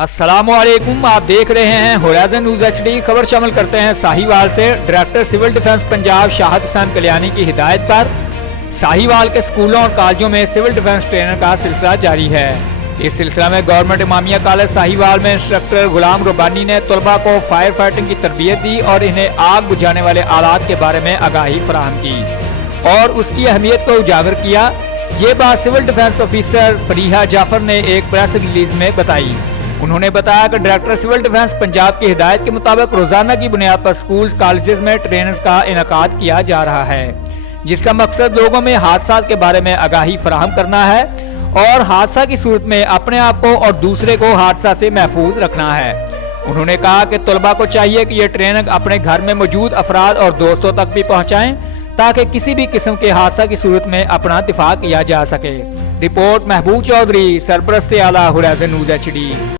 अस्सलामुअलैकुम, आप देख रहे हैं होराइजन न्यूज़ HD। खबर शामिल करते हैं साहिवाल से। Director civil defence Punjab Shahid Hussain Kalyani की हिदायत पर साहिवाल के स्कूलों और कॉलेजों में सिविल डिफेंस ट्रेनर का सिलसिला जारी है। इस सिलसिला में गवर्नमेंट इमामिया कॉलेज साहिवाल में इंस्ट्रक्टर गुलाम रब्बानी ने तलबा को फायर फाइटिंग की तरबियत दी और इन्हें आग बुझाने वाले आलात के बारे में आगाही फराहम की और उसकी अहमियत को उजागर किया। ये बात civil defence officer Fariha Jafar ने एक प्रेस रिलीज में बताई। उन्होंने बताया कि डायरेक्टर सिविल डिफेंस पंजाब की हिदायत के मुताबिक रोजाना की बुनियाद पर स्कूल कॉलेजेस में ट्रेनिंग्स का इनेकाद किया जा रहा है, जिसका मकसद लोगों में हादसा के बारे में आगाही फराहम करना है और हादसा की सूरत में अपने आप को और दूसरे को हादसा से महफूज रखना है। उन्होंने कहा कि तलबा को चाहिए कि ये ट्रेनिंग अपने घर में मौजूद अफराद और दोस्तों तक भी पहुँचाएं ताकि किसी भी किस्म के हादसा की सूरत में अपना दिफा किया जा सके। रिपोर्ट महबूब चौधरी, सरपरस्त आला, होराइजन न्यूज़ HD।